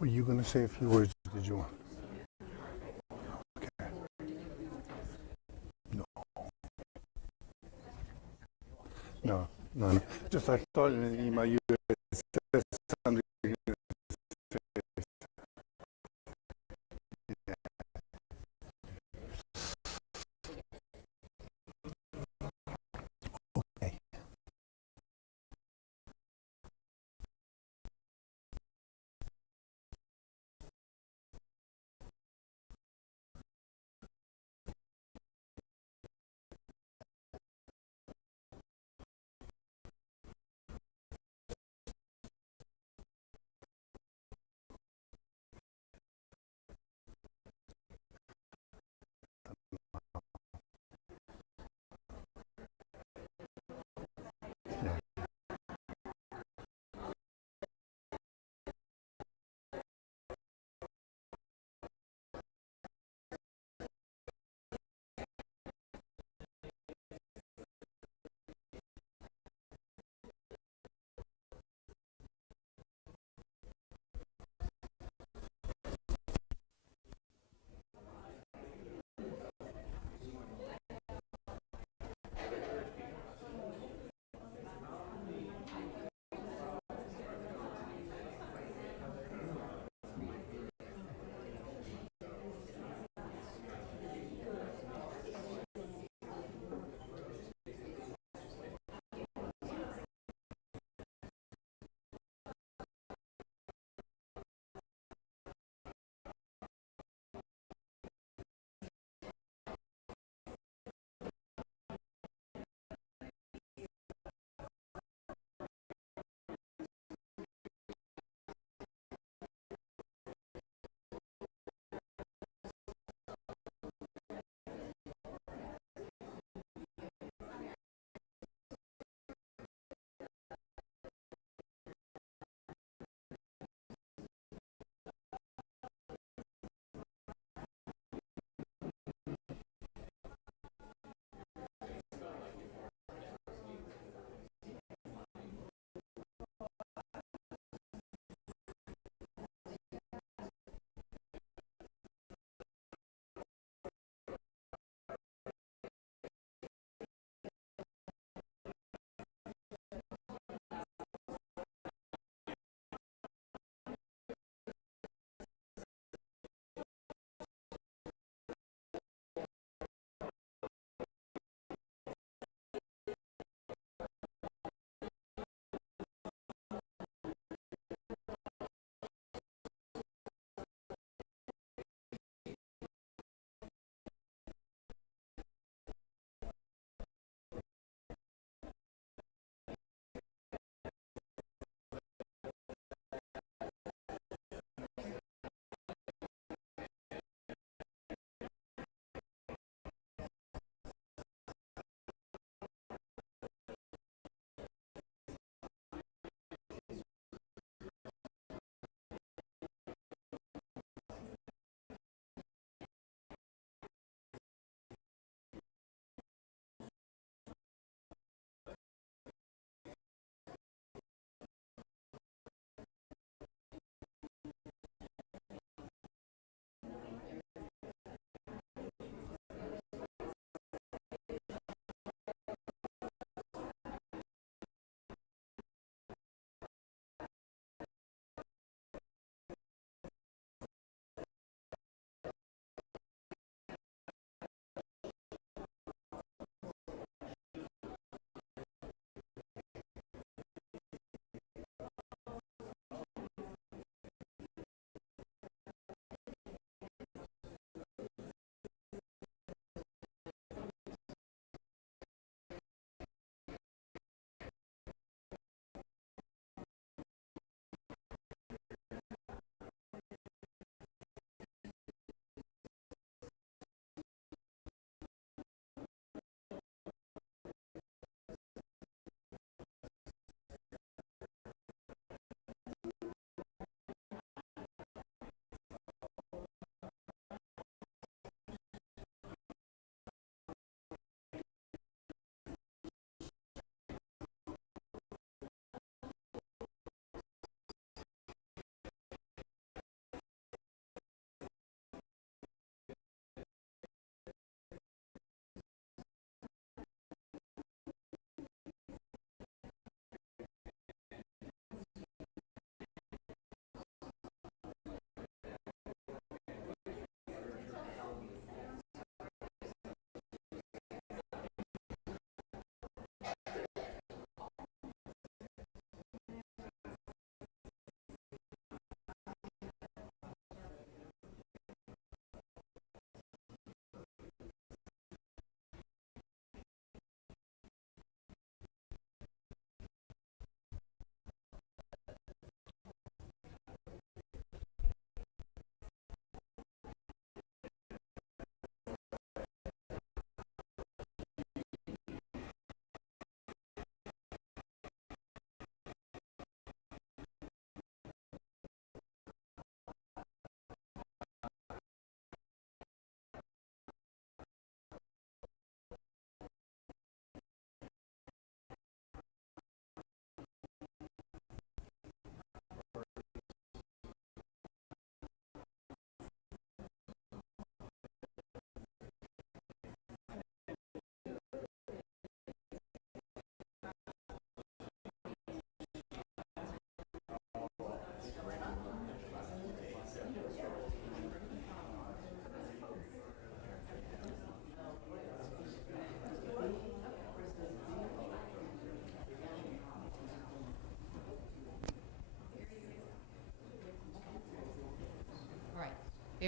Were you going to say a few words? Did you want? Okay. No, no. Just I thought in an email you said something. Okay.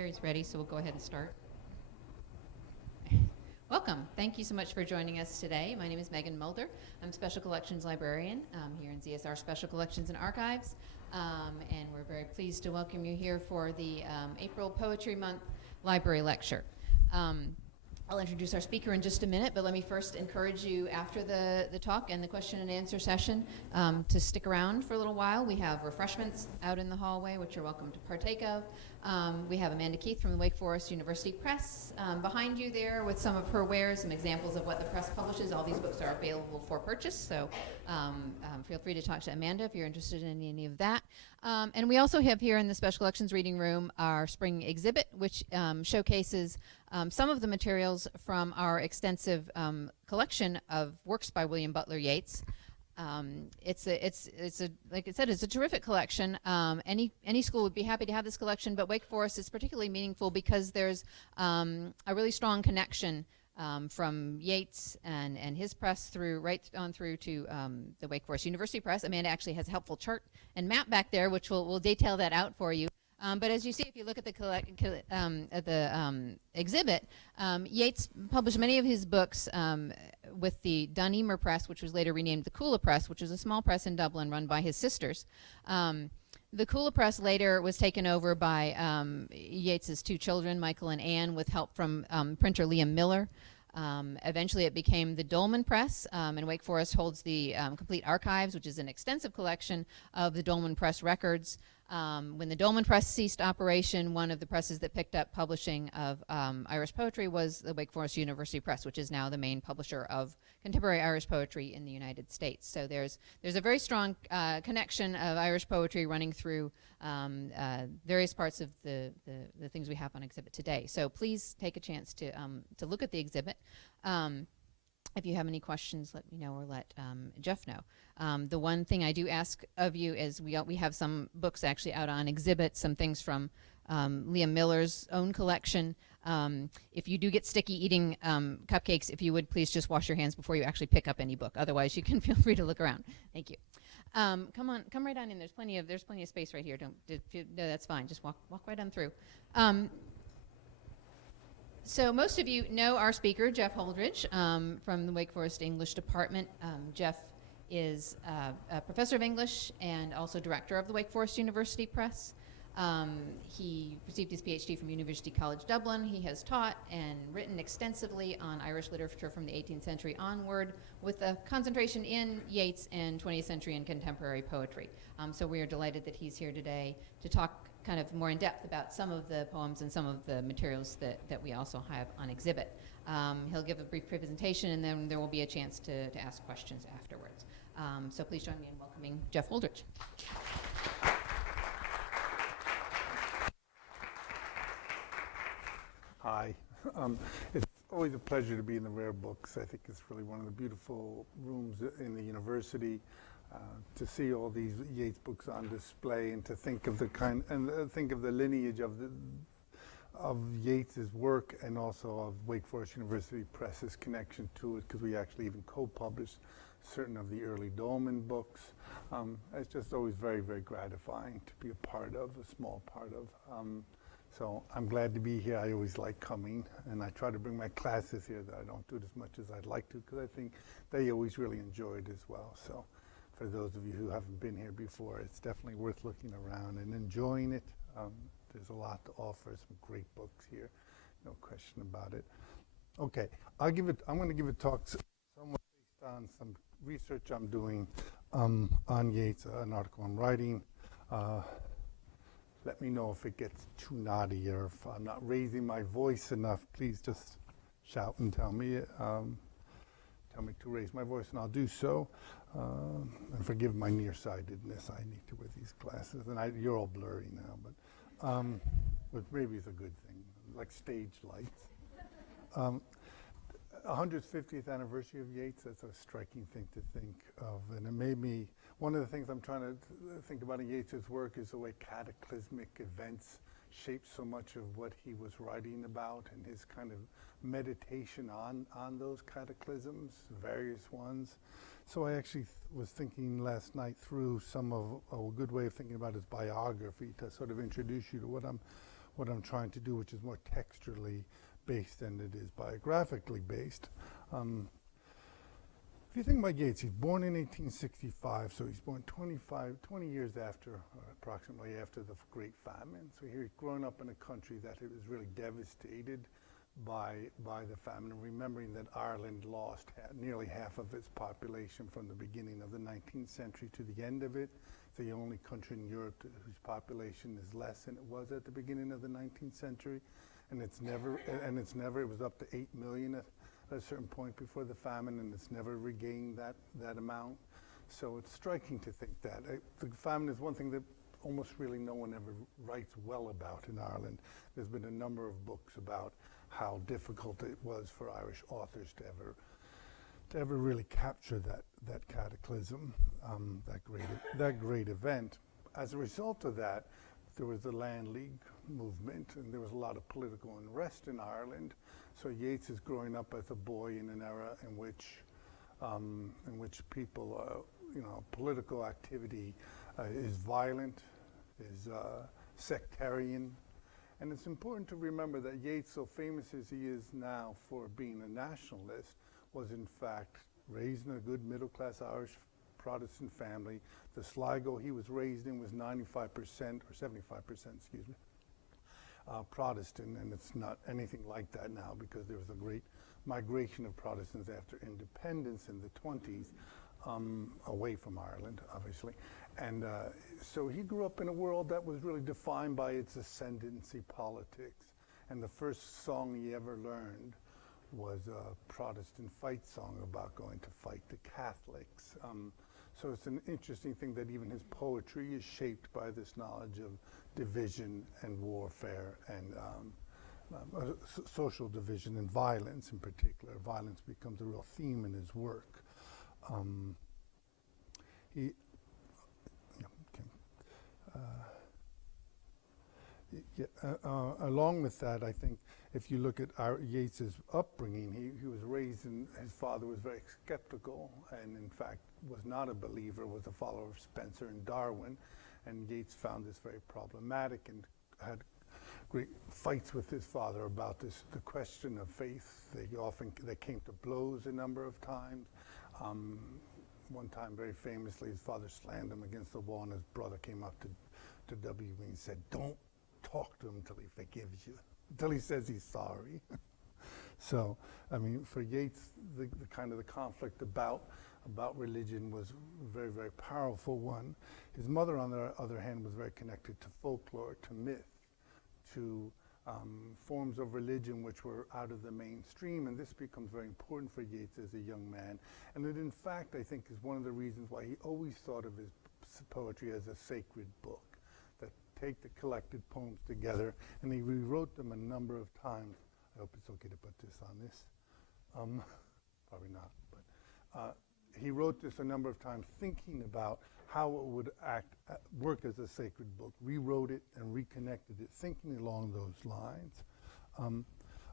Gary's ready, so we'll go ahead and start. Welcome. Thank you so much for joining us today. My name is Megan Mulder. I'm Special Collections Librarian here in ZSR Special Collections and Archives. And we're very pleased to welcome you here for the April Poetry Month Library Lecture. I'll introduce our speaker in just a minute, but let me first encourage you after the talk and the question and answer session to stick around for a little while. We have refreshments out in the hallway, which you're welcome to partake of. We have Amanda Keith from the Wake Forest University Press behind you there with some of her wares, some examples of what the press publishes. All these books are available for purchase, so feel free to talk to Amanda if you're interested in any of that. And we also have here in the Special Collections Reading Room our spring exhibit, which showcases some of the materials from our extensive collection of works by William Butler Yeats. It's a like I said, it's a terrific collection. Any school would be happy to have this collection, but Wake Forest is particularly meaningful because there's a really strong connection from Yeats and his press right on through to the Wake Forest University Press. Amanda actually has a helpful chart and map back there, which will detail that out for you. But as you see, if you look at the exhibit, Yeats published many of his books with the Dunedin Press, which was later renamed the Kula Press, which was a small press in Dublin run by his sisters. The Kula Press later was taken over by Yeats's two children, Michael and Anne, with help from printer Liam Miller. Eventually it became the Dolman Press, and Wake Forest holds the complete archives, which is an extensive collection of the Dolman Press records. When the Dolman Press ceased operation, one of the presses that picked up publishing of Irish poetry was the Wake Forest University Press, which is now the main publisher of contemporary Irish poetry in the United States. So there's a very strong connection of Irish poetry running through various parts of the things we have on exhibit today. So please take a chance to look at the exhibit. If you have any questions, let me know or let Jeff know. The one thing I do ask of you is we have some books actually out on exhibit, some things from Liam Miller's own collection. If you do get sticky eating cupcakes, if you would please just wash your hands before you actually pick up any book. Otherwise, you can feel free to look around. Thank you. Come right on in. There's plenty of space right here. No, that's fine. Just walk right on through. So most of you know our speaker, Jeff Holdridge, from the Wake Forest English Department. Jeff is a professor of English and also director of the Wake Forest University Press. He received his PhD from University College Dublin. He has taught and written extensively on Irish literature from the 18th century onward, with a concentration in Yeats and 20th century and contemporary poetry. So we are delighted that he's here today to talk kind of more in depth about some of the poems and some of the materials that we also have on exhibit. He'll give a brief presentation, and then there will be a chance to ask questions afterwards. So please join me in welcoming Jeff Holdridge. Hi. It's always a pleasure to be in the Rare Books. I think it's really one of the beautiful rooms in the university to see all these Yeats books on display, and to think of think of the lineage of Yeats's work, and also of Wake Forest University Press's connection to it, because we actually even co-published certain of the early Dolman books. It's just always very, very gratifying to be a part of, a small part of. So I'm glad to be here. I always like coming, and I try to bring my classes here that I don't do it as much as I'd like to, because I think they always really enjoy it as well. So for those of you who haven't been here before, it's definitely worth looking around and enjoying it. There's a lot to offer, some great books here, no question about it. Okay, I'm going to give a talk somewhat based on some research I'm doing on Yeats, an article I'm writing. Let me know if it gets too naughty, or if I'm not raising my voice enough. Please just shout and tell me to raise my voice, and I'll do so. And forgive my nearsightedness. I need to with these glasses, and you're all blurry now, but maybe it's a good thing, like stage lights. 150th anniversary of Yeats, that's a striking thing to think of, and it made me, one of the things I'm trying to think about in Yeats's work is the way cataclysmic events shaped so much of what he was writing about, and his kind of meditation on those cataclysms, various ones. So I actually was thinking last night through some of a good way of thinking about his biography, to sort of introduce you to what I'm trying to do, which is more texturally based than it is biographically based. If you think about Yeats, he's born in 1865, so he's born 20 years after, approximately after the Great Famine. So he's grown up in a country that it was really devastated by the famine, remembering that Ireland lost nearly half of its population from the beginning of the 19th century to the end of it. It's the only country in Europe whose population is less than it was at the beginning of the 19th century, and it was up to 8 million at a certain point before the famine, and it's never regained that amount. So it's striking to think that. The famine is one thing that almost really no one ever writes well about in Ireland. There's been a number of books about how difficult it was for Irish authors to ever really capture that cataclysm, that great event. As a result of that, there was the Land League movement, and there was a lot of political unrest in Ireland. So Yeats is growing up as a boy in an era in which people, political activity is violent, is sectarian. And it's important to remember that Yeats, so famous as he is now for being a nationalist, was in fact raised in a good middle-class Irish Protestant family. The Sligo he was raised in was 95% or 75%, Protestant, and it's not anything like that now because there was a great migration of Protestants after independence in the 20s, away from Ireland, obviously. And so he grew up in a world that was really defined by its ascendancy politics. And the first song he ever learned was a Protestant fight song about going to fight the Catholics. So it's an interesting thing that even his poetry is shaped by this knowledge of division and warfare and social division and violence in particular. Violence becomes a real theme in his work. Along with that, I think if you look at Yeats's upbringing, he was raised in, his father was very skeptical and in fact was not a believer, was a follower of Spencer and Darwin, and Yeats found this very problematic and had great fights with his father about the question of faith. They came to blows a number of times. One time, very famously, his father slammed him against the wall, and his brother came up to W. and said, "Don't talk to him until he forgives you, until he says he's sorry." So, I mean, for Yeats, the kind of the conflict about religion was a very, very powerful one. His mother, on the other hand, was very connected to folklore, to myth, to forms of religion which were out of the mainstream, and this becomes very important for Yeats as a young man. And it, in fact, I think is one of the reasons why he always thought of his poetry as a sacred book, that take the collected poems together, and he rewrote them a number of times. I hope it's okay to put this on this. Probably not, but he wrote this a number of times thinking about how it would work as a sacred book, rewrote it and reconnected it, thinking along those lines.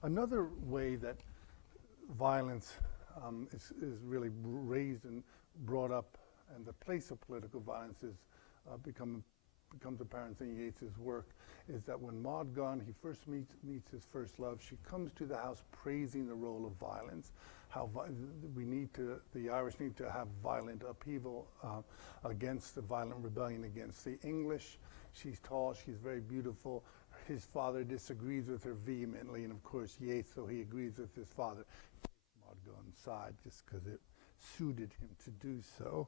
Another way that violence is really raised and brought up, and the place of political violence is becomes apparent in Yeats's work, is that when Maud Gonne, he first meets his first love, she comes to the house praising the role of violence, how the Irish need to have violent upheaval against the violent rebellion against the English. She's tall, she's very beautiful. His father disagrees with her vehemently, and of course Yeats, so he agrees with his father, takes Maud Gonne's side just because it suited him to do so.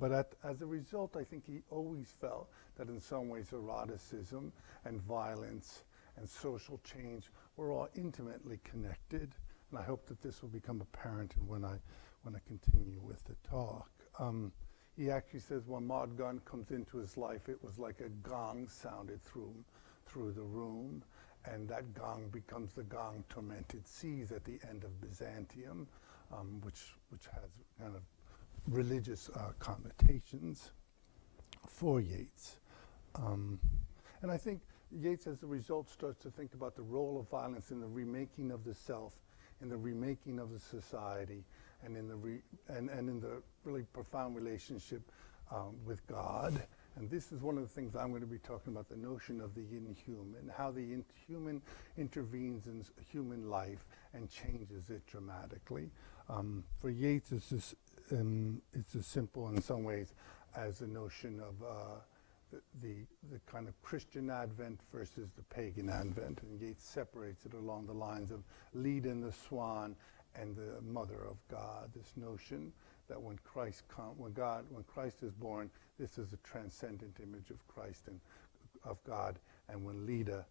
But as a result, I think he always felt that in some ways eroticism and violence and social change were all intimately connected. And I hope that this will become apparent when I continue with the talk. He actually says when Maud Gonne comes into his life, it was like a gong sounded through the room, and that gong becomes the gong tormented seas at the end of Byzantium, which has kind of religious connotations for Yeats. And I think Yeats, as a result, starts to think about the role of violence in the remaking of the self, in the remaking of the society, and in the really profound relationship with God And this is one of the things I'm going to be talking about, the notion of the inhuman, how the inhuman intervenes in human life and changes it dramatically. For Yeats, it's as simple in some ways as the notion of the kind of Christian Advent versus the pagan Advent. And Yeats separates it along the lines of Leda and the Swan and the Mother of God, this notion that when Christ is born, this is a transcendent image of Christ and of God. And when Leda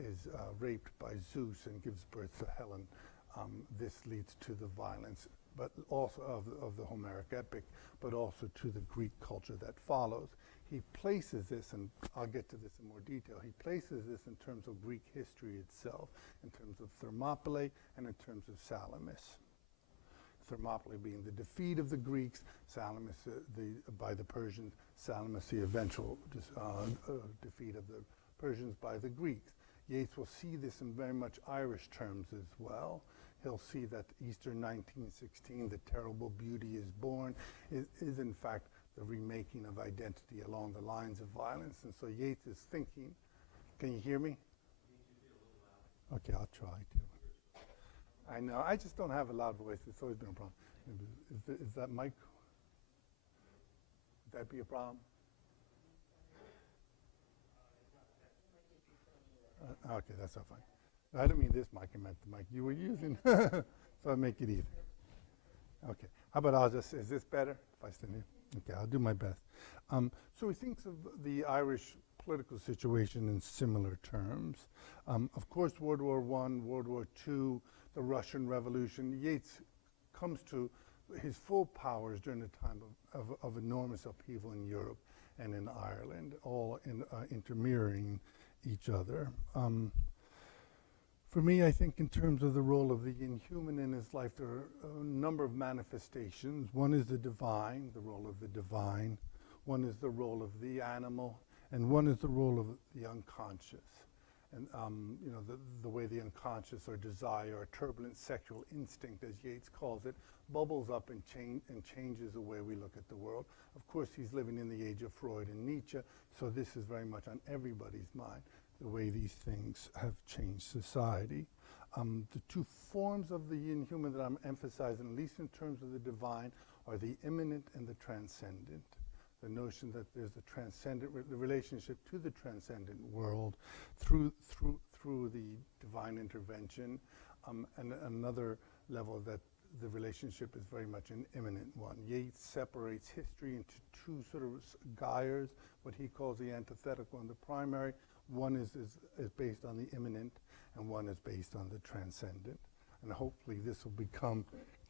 is raped by Zeus and gives birth to Helen, this leads to the violence, but also of the Homeric epic, but also to the Greek culture that follows. He places this, and I'll get to this in more detail, he places this in terms of Greek history itself, in terms of Thermopylae and in terms of Salamis. Thermopylae being the defeat of the Greeks, Salamis by the Persians, Salamis the eventual defeat of the Persians by the Greeks. Yeats will see this in very much Irish terms as well. He'll see that Easter 1916, the terrible beauty is born, is in fact the remaking of identity along the lines of violence. And so Yeats is thinking, can you hear me? Okay, I'll try to. I know, I just don't have a loud voice. It's always been a problem. Is that mic? Would that be a problem? Okay, that's all fine. I don't mean this mic, I meant the mic you were using. So I'll make it even. Okay, how about is this better if I stand here? Okay, I'll do my best. So he thinks of the Irish political situation in similar terms. Of course, World War I, World War II, the Russian Revolution. Yeats comes to his full powers during a time of enormous upheaval in Europe and in Ireland, all intermirroring each other. For me, I think in terms of the role of the inhuman in his life, there are a number of manifestations. One is the divine, the role of the divine. One is the role of the animal, and one is the role of the unconscious. And the way the unconscious or desire or turbulent sexual instinct, as Yeats calls it, bubbles up and changes the way we look at the world. Of course, he's living in the age of Freud and Nietzsche, so this is very much on everybody's mind, the way these things have changed society. The two forms of the inhuman that I'm emphasizing, at least in terms of the divine, are the immanent and the transcendent. The notion that there's a transcendent, the relationship to the transcendent world through the divine intervention, and another level that the relationship is very much an immanent one. Yeats separates history into two sort of gyres, what he calls the antithetical and the primary. One is based on the immanent, and one is based on the transcendent. And hopefully this will become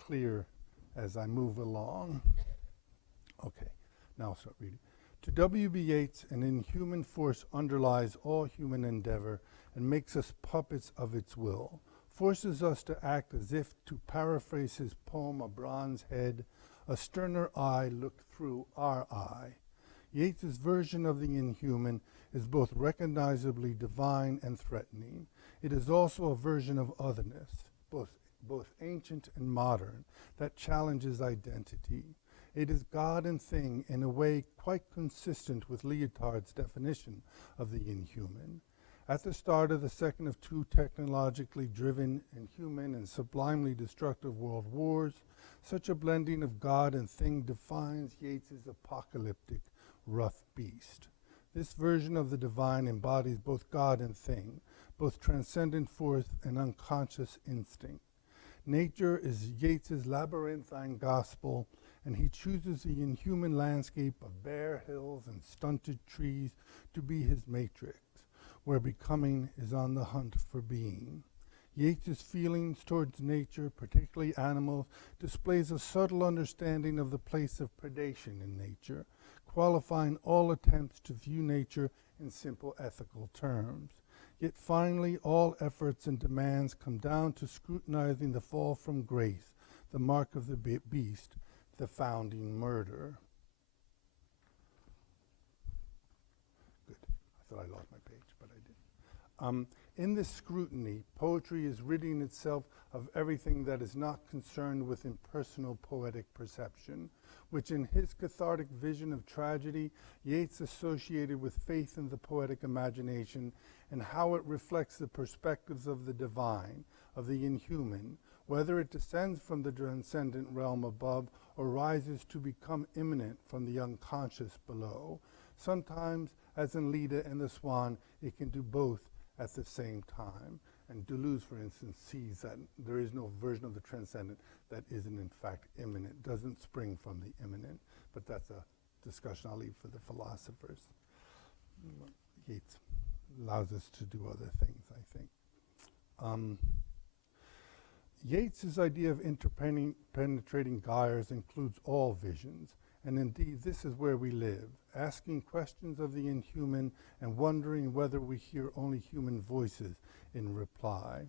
clear as I move along. Okay. Now I'll start reading. To W.B. Yeats, an inhuman force underlies all human endeavor and makes us puppets of its will, forces us to act as if, to paraphrase his poem, A Bronze Head, a sterner eye looked through our eye. Yeats's version of the inhuman is both recognizably divine and threatening. It is also a version of otherness, both ancient and modern, that challenges identity. It is God and thing in a way quite consistent with Lyotard's definition of the inhuman. At the start of the second of two technologically driven, inhuman, and sublimely destructive world wars, such a blending of God and thing defines Yeats's apocalyptic rough beast. This version of the divine embodies both God and thing, both transcendent force and unconscious instinct. Nature is Yeats's labyrinthine gospel, and he chooses the inhuman landscape of bare hills and stunted trees to be his matrix, where becoming is on the hunt for being. Yeats's feelings towards nature, particularly animals, displays a subtle understanding of the place of predation in nature, qualifying all attempts to view nature in simple ethical terms. Yet finally, all efforts and demands come down to scrutinizing the fall from grace, the mark of the beast, the founding murder. Good. I thought I lost my page, but I didn't. In this scrutiny, poetry is ridding itself of everything that is not concerned with impersonal poetic perception, which in his cathartic vision of tragedy, Yeats associated with faith in the poetic imagination and how it reflects the perspectives of the divine, of the inhuman, whether it descends from the transcendent realm above or rises to become immanent from the unconscious below. Sometimes, as in Leda and the Swan, it can do both at the same time. And Deleuze, for instance, sees that there is no version of the transcendent that isn't in fact immanent, doesn't spring from the immanent. But that's a discussion I'll leave for the philosophers. Yeats allows us to do other things, I think. Yeats's idea of interpenetrating gyres includes all visions, and indeed this is where we live, asking questions of the inhuman and wondering whether we hear only human voices in reply.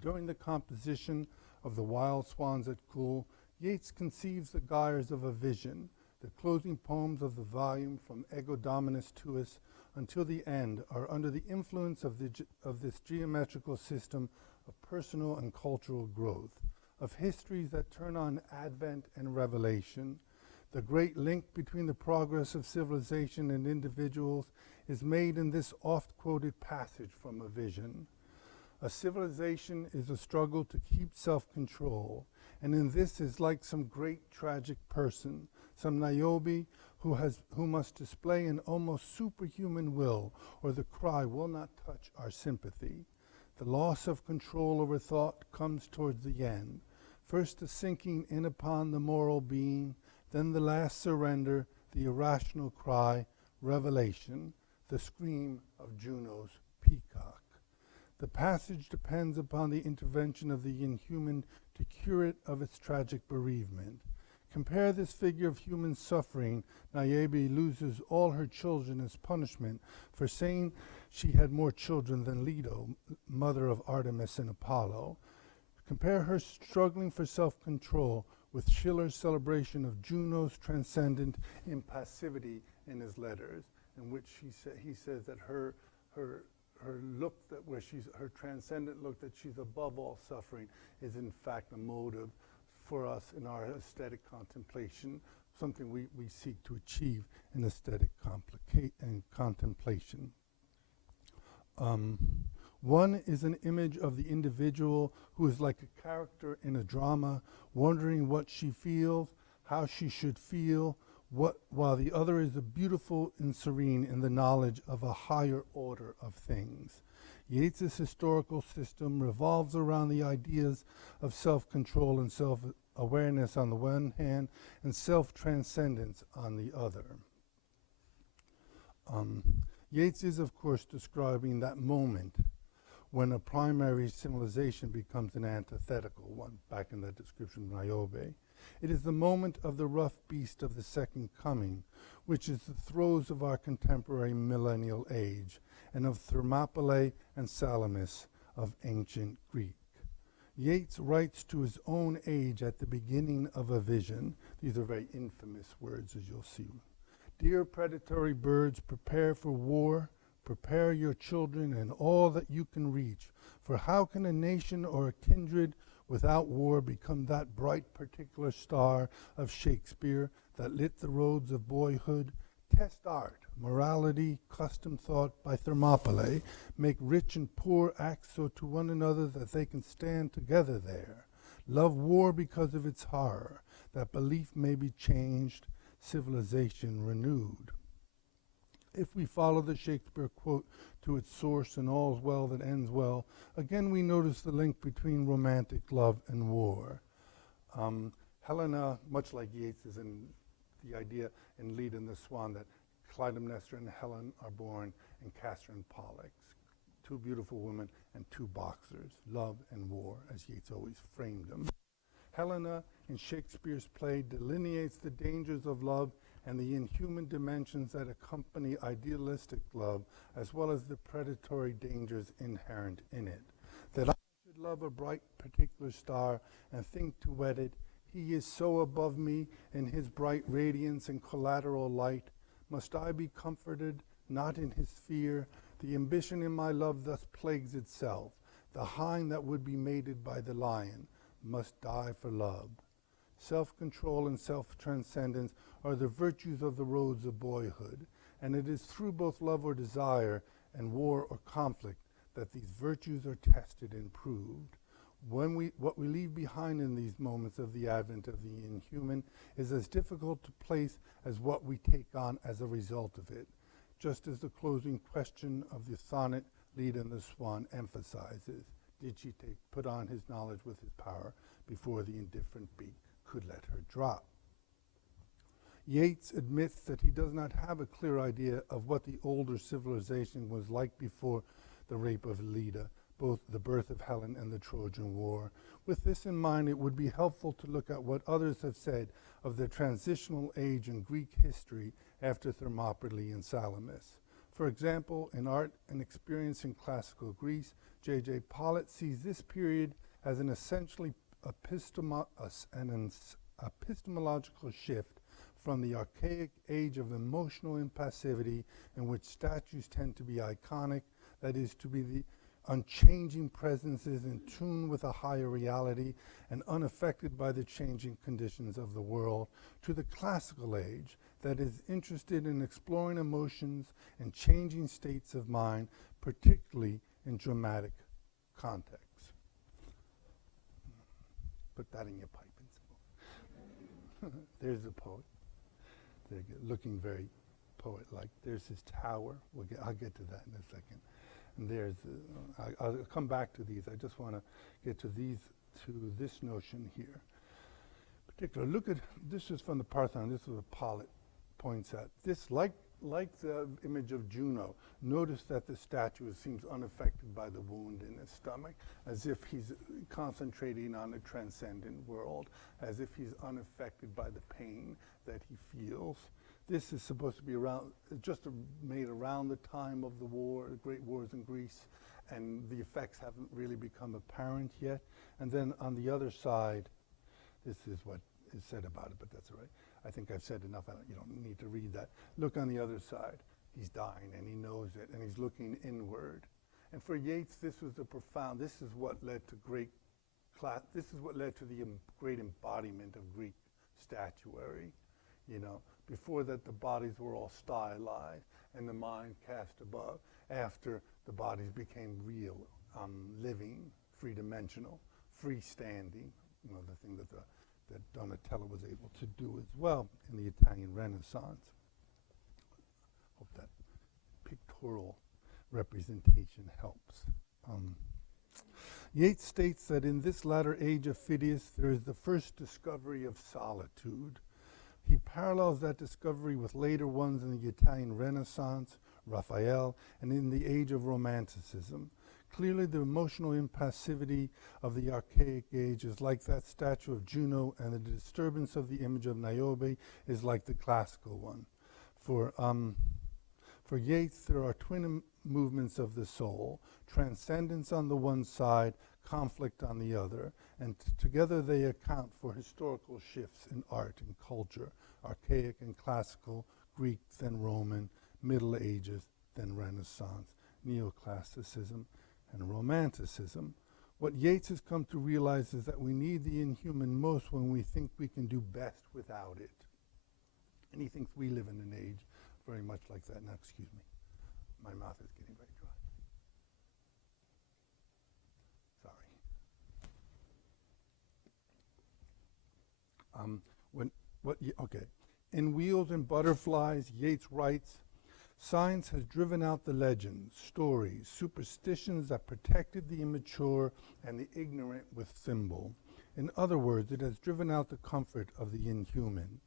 During the composition of The Wild Swans at Cool, Yeats conceives the gyres of a vision. The closing poems of the volume, from Ego Dominus Tuus until the end, are under the influence of this geometrical system of personal and cultural growth, of histories that turn on Advent and Revelation. The great link between the progress of civilization and individuals is made in this oft-quoted passage from a vision. A civilization is a struggle to keep self-control, and in this is like some great tragic person, some Niobe who must display an almost superhuman will, or the cry will not touch our sympathy. The loss of control over thought comes towards the end. First the sinking in upon the moral being, then the last surrender, the irrational cry, revelation, the scream of Juno's peacock. The passage depends upon the intervention of the inhuman to cure it of its tragic bereavement. Compare this figure of human suffering. Niobe loses all her children as punishment for saying she had more children than Leto, mother of Artemis and Apollo. Compare her struggling for self-control with Schiller's celebration of Juno's transcendent impassivity in his letters, in which he says that her look, that where she's her transcendent look, that she's above all suffering, is in fact a motive for us in our aesthetic contemplation, something we seek to achieve in aesthetic contemplation. One is an image of the individual who is like a character in a drama, wondering what she feels, how she should feel, while the other is beautiful and serene in the knowledge of a higher order of things. Yeats's historical system revolves around the ideas of self-control and self-awareness on the one hand, and self-transcendence on the other. Yeats is, of course, describing that moment when a primary civilization becomes an antithetical one, back in that description of Niobe. It is the moment of the rough beast of the second coming, which is the throes of our contemporary millennial age, and of Thermopylae and Salamis of ancient Greek. Yeats writes to his own age at the beginning of a vision. These are very infamous words, as you'll see. Dear predatory birds, prepare for war. Prepare your children and all that you can reach. For how can a nation or a kindred without war become that bright particular star of Shakespeare that lit the roads of boyhood? Test art, morality, custom thought by Thermopylae. Make rich and poor act so to one another that they can stand together there. Love war because of its horror, that belief may be changed, civilization renewed. If we follow the Shakespeare quote to its source, and all's well that ends well, again we notice the link between romantic love and war. Helena, much like Yeats, is in the idea in Leda and the Swan that Clytemnestra and Helen are born in Castor and Pollux, two beautiful women and two boxers, love and war, as Yeats always framed them. Helena, in Shakespeare's play, delineates the dangers of love and the inhuman dimensions that accompany idealistic love, as well as the predatory dangers inherent in it. That I should love a bright particular star and think to wed it, he is so above me in his bright radiance and collateral light. Must I be comforted, not in his fear? The ambition in my love thus plagues itself. The hind that would be mated by the lion must die for love. self-control and self-transcendence are the virtues of the roads of boyhood, and it is through both love or desire and war or conflict that these virtues are tested and proved. What we leave behind in these moments of the advent of the inhuman is as difficult to place as what we take on as a result of it, just as the closing question of the sonnet Leda and the Swan emphasizes. Did she put on his knowledge with his power before the indifferent beak could let her drop? Yeats admits that he does not have a clear idea of what the older civilization was like before the rape of Leda, both the birth of Helen and the Trojan War. With this in mind, it would be helpful to look at what others have said of the transitional age in Greek history after Thermopylae and Salamis. For example, in Art and Experience in Classical Greece, J.J. Pollitt sees this period as an essentially epistemological shift from the archaic age of emotional impassivity in which statues tend to be iconic, that is, to be the unchanging presences in tune with a higher reality and unaffected by the changing conditions of the world, to the classical age that is interested in exploring emotions and changing states of mind, particularly in dramatic contexts. Put that in your pipe and smoke. There's the poet. They're looking very poet-like. There's his tower. I'll get to that in a second. And there's, I'll come back to these. I just want to get to this notion here. Particular, look at, this is from the Parthenon. This is what Pollitt points at. This, like the image of Juno, notice that the statue seems unaffected by the wound in his stomach, as if he's concentrating on a transcendent world, as if he's unaffected by the pain that he feels. This is supposed to be made around the time of the war, the great wars in Greece, and the effects haven't really become apparent yet. And then on the other side, this is what is said about it, but that's all right. I think I've said enough. You don't need to read that. Look on the other side. He's dying, and he knows it, and he's looking inward. And for Yeats, this is what led to this is what led to the great embodiment of Greek statuary. You know, before that, the bodies were all stylized and the mind cast above. After, the bodies became real, living, three-dimensional, freestanding. You know, the thing that Donatello was able to do as well in the Italian Renaissance. Hope that pictorial representation helps. Yeats states that in this latter age of Phidias, there is the first discovery of solitude. He parallels that discovery with later ones in the Italian Renaissance, Raphael, and in the age of Romanticism. Clearly, the emotional impassivity of the archaic age is like that statue of Juno, and the disturbance of the image of Niobe is like the classical one. For Yeats, there are twin movements of the soul, transcendence on the one side, conflict on the other, and together they account for historical shifts in art and culture, archaic and classical, Greek, then Roman, Middle Ages, then Renaissance, Neoclassicism, and Romanticism. What Yeats has come to realize is that we need the inhuman most when we think we can do best without it. And he thinks we live in an age very much like that. Now, excuse me, my mouth is getting very dry. Sorry. In Wheels and Butterflies, Yeats writes, science has driven out the legends, stories, superstitions that protected the immature and the ignorant with symbol. In other words, it has driven out the comfort of the inhuman.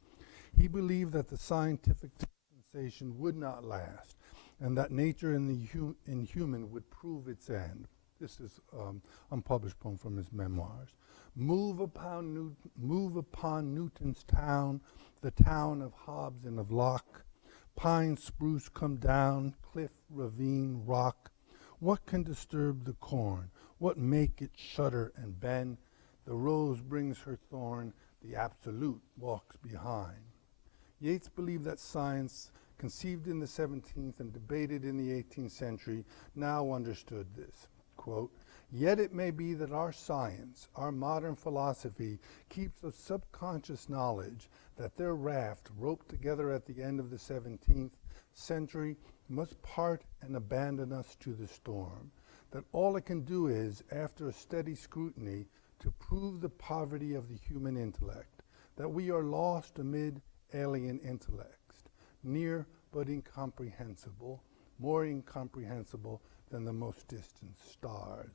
He believed that the scientific dispensation would not last, and that nature and the inhuman would prove its end. This is unpublished poem from his memoirs. Move upon Newton's town, the town of Hobbes and of Locke. Pine, spruce come down, cliff, ravine, rock. What can disturb the corn? What make it shudder and bend? The rose brings her thorn, the absolute walks behind. Yeats believed that science, conceived in the 17th and debated in the 18th century, now understood this. Quote, Yet it may be that our science, our modern philosophy, keeps a subconscious knowledge that their raft, roped together at the end of the 17th century, must part and abandon us to the storm. That all it can do is, after a steady scrutiny, to prove the poverty of the human intellect, that we are lost amid alien intellects, near but incomprehensible, more incomprehensible than the most distant stars.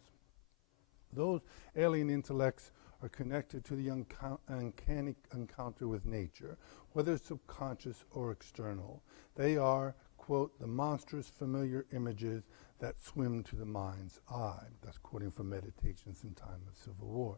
Those alien intellects are connected to the uncanny encounter with nature, whether subconscious or external. They are, quote, the monstrous familiar images that swim to the mind's eye. That's quoting from Meditations in Time of Civil War.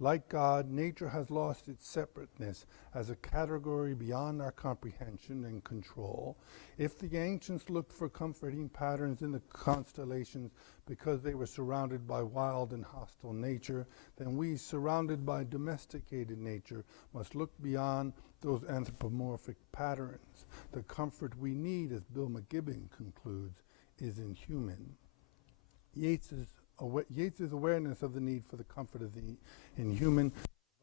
Like God, nature has lost its separateness as a category beyond our comprehension and control. If the ancients looked for comforting patterns in the constellations because they were surrounded by wild and hostile nature, then we, surrounded by domesticated nature, must look beyond those anthropomorphic patterns. The comfort we need, as Bill McGibbon concludes, is inhuman. Yeats's awareness of the need for the comfort of the inhuman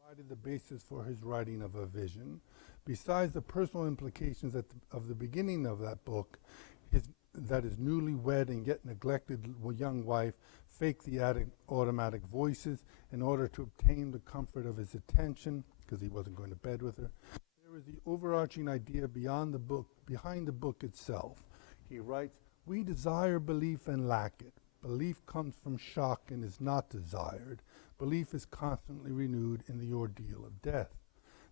provided the basis for his writing of A Vision. Besides the personal implications of the beginning of that book, that his newlywed and yet neglected young wife faked the automatic voices in order to obtain the comfort of his attention, because he wasn't going to bed with her. There is the overarching idea behind the book itself. He writes, "We desire belief and lack it. Belief comes from shock and is not desired. Belief is constantly renewed in the ordeal of death.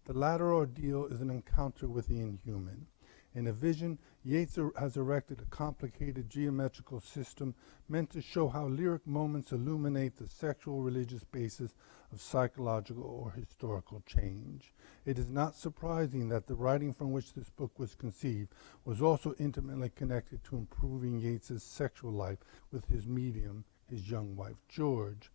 The latter ordeal is an encounter with the inhuman." In A Vision, Yeats has erected a complicated geometrical system meant to show how lyric moments illuminate the sexual religious basis of psychological or historical change. It is not surprising that the writing from which this book was conceived was also intimately connected to improving Yeats's sexual life with his medium, his young wife, George.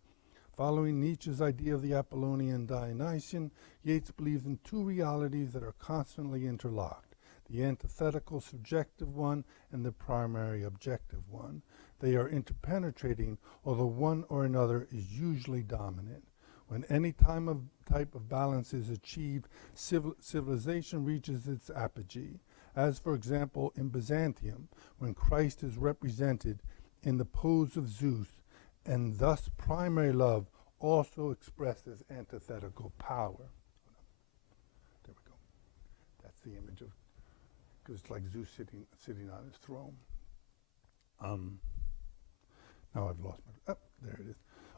Following Nietzsche's idea of the Apollonian Dionysian, Yeats believes in two realities that are constantly interlocked, the antithetical subjective one and the primary objective one. They are interpenetrating, although one or another is usually dominant. When any type of balance is achieved, civilization reaches its apogee, as for example in Byzantium, when Christ is represented in the pose of Zeus, and thus primary love also expresses antithetical power. There we go. That's the image of, because it's like Zeus sitting on his throne. Now I've lost my, there it is.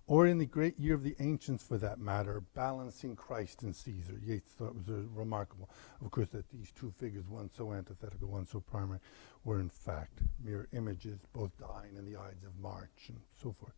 Or in the great year of the ancients, for that matter, balancing Christ and Caesar. Yeats thought it was remarkable, of course, that these two figures, one so antithetical, one so primary, were in fact mere images, both dying in the Ides of March and so forth.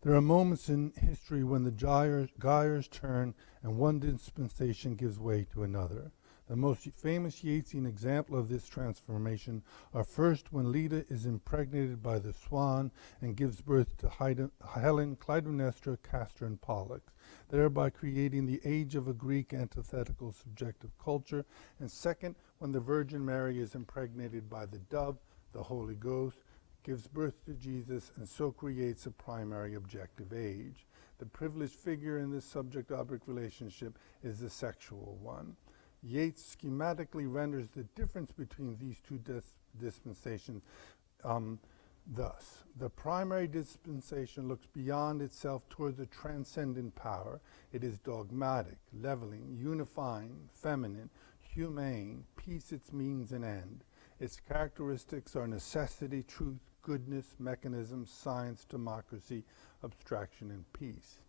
There are moments in history when the gyres turn and one dispensation gives way to another. The most famous Yeatsian example of this transformation are first when Leda is impregnated by the swan and gives birth to Helen, Clytemnestra, Castor, and Pollux, thereby creating the age of a Greek antithetical subjective culture, and second when the Virgin Mary is impregnated by the dove, the Holy Ghost, gives birth to Jesus, and so creates a primary objective age. The privileged figure in this subject-object relationship is the sexual one. Yeats schematically renders the difference between these two dispensations thus. The primary dispensation looks beyond itself towards a transcendent power. It is dogmatic, leveling, unifying, feminine, humane, peace its means and end. Its characteristics are necessity, truth, goodness, mechanism, science, democracy, abstraction, and peace.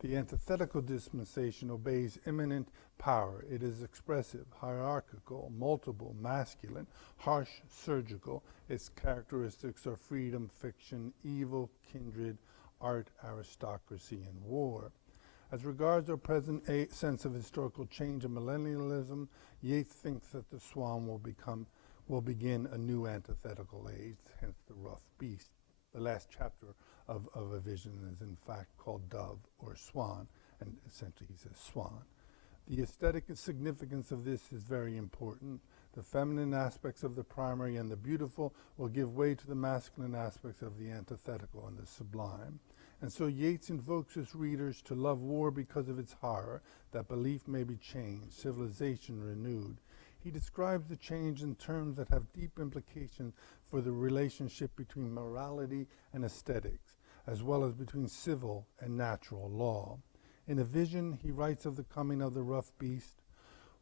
The antithetical dispensation obeys immanent power. It is expressive, hierarchical, multiple, masculine, harsh, surgical. Its characteristics are freedom, fiction, evil, kindred, art, aristocracy, and war. As regards our present sense of historical change and millennialism, Yeats thinks that the swan will begin a new antithetical age, hence the rough beast. The last chapter of A Vision is in fact called Dove or Swan, and essentially he says swan. The aesthetic significance of this is very important. The feminine aspects of the primary and the beautiful will give way to the masculine aspects of the antithetical and the sublime. And so Yeats invokes his readers to love war because of its horror, that belief may be changed, civilization renewed. He describes the change in terms that have deep implications for the relationship between morality and aesthetics, as well as between civil and natural law. In A Vision, he writes of the coming of the rough beast.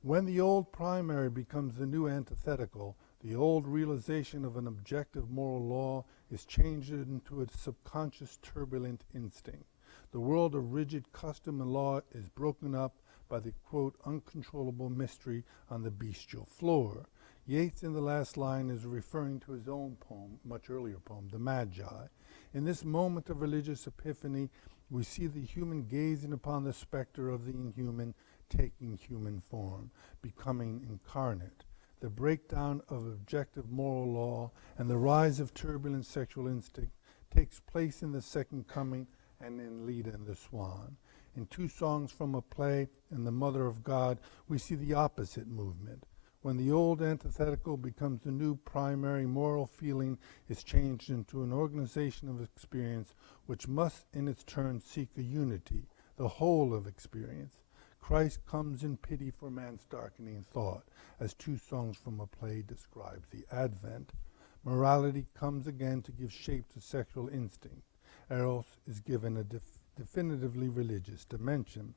When the old primary becomes the new antithetical, the old realization of an objective moral law is changed into a subconscious turbulent instinct. The world of rigid custom and law is broken up by the, quote, uncontrollable mystery on the bestial floor. Yeats in the last line is referring to his own poem, much earlier poem, The Magi. In this moment of religious epiphany, we see the human gazing upon the specter of the inhuman, taking human form, becoming incarnate. The breakdown of objective moral law and the rise of turbulent sexual instinct takes place in the second coming and in Leda and the Swan. In Two Songs from a Play and The Mother of God, we see the opposite movement. When the old antithetical becomes the new primary, moral feeling is changed into an organization of experience which must in its turn seek a unity, the whole of experience. Christ comes in pity for man's darkening thought, as Two Songs from a Play describes the Advent. Morality comes again to give shape to sexual instinct. Eros is given a definitively religious dimension.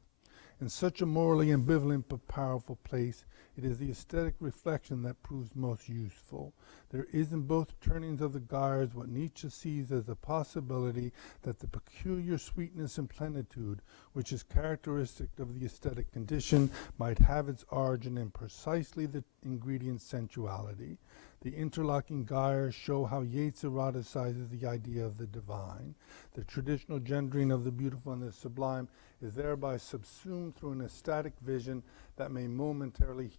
In such a morally ambivalent but powerful place, it is the aesthetic reflection that proves most useful. There is in both turnings of the gyres what Nietzsche sees as the possibility that the peculiar sweetness and plenitude which is characteristic of the aesthetic condition might have its origin in precisely the ingredient sensuality. The interlocking gyres show how Yeats eroticizes the idea of the divine. The traditional gendering of the beautiful and the sublime is thereby subsumed through an ecstatic vision that may momentarily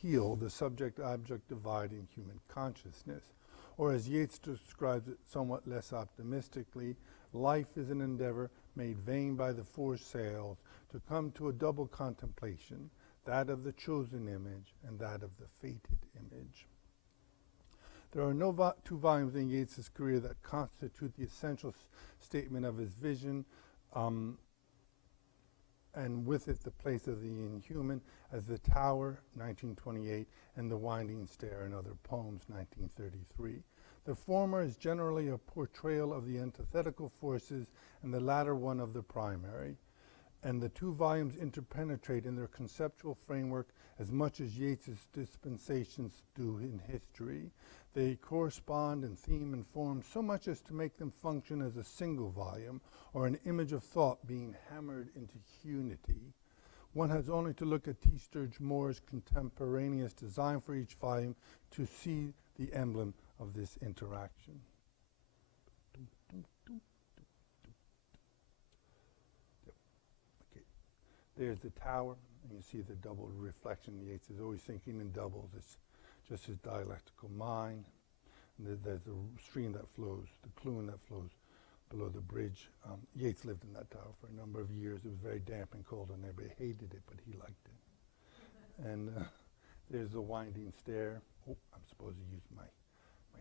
heal the subject-object divide in human consciousness. Or as Yeats describes it somewhat less optimistically, life is an endeavor made vain by the foresails to come to a double contemplation, that of the chosen image and that of the fated image. There are no two volumes in Yeats's career that constitute the essential statement of his vision, and with it the place of the inhuman, as The Tower, 1928, and The Winding Stair and Other Poems, 1933. The former is generally a portrayal of the antithetical forces, and the latter one of the primary. And the two volumes interpenetrate in their conceptual framework as much as Yeats's dispensations do in history. They correspond in theme and form so much as to make them function as a single volume, or an image of thought being hammered into unity. One has only to look at T. Sturge Moore's contemporaneous design for each volume to see the emblem of this interaction. Okay. There's the tower, and you see the double reflection. Yeats is always thinking in doubles. It's just his dialectical mind. And there's the stream that flows, the Clune that flows below the bridge. Yeats lived in that tower for a number of years. It was very damp and cold, and everybody hated it, but he liked it. And there's the winding stair. Oh, I'm supposed to use my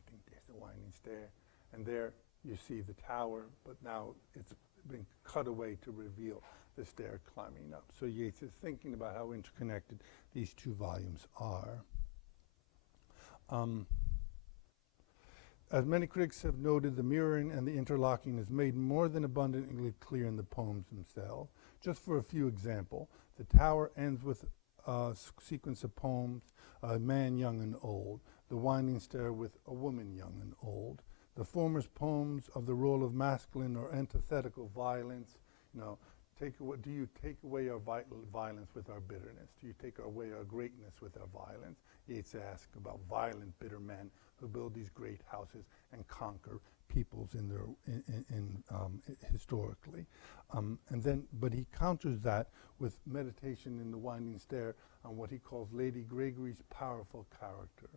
thing. There's the winding stair. And there you see the tower, but now it's been cut away to reveal the stair climbing up. So Yeats is thinking about how interconnected these two volumes are. As many critics have noted, the mirroring and the interlocking is made more than abundantly clear in the poems themselves. Just for a few examples, The Tower ends with a sequence of poems, a man young and old, The Winding Stair with a woman young and old. The former's poems of the role of masculine or antithetical violence, do you take away our violence with our bitterness? Do you take away our greatness with our violence? Yeats asks about violent, bitter men who build these great houses and conquer peoples historically. But he counters that with meditation in The Winding Stair on what he calls Lady Gregory's powerful character.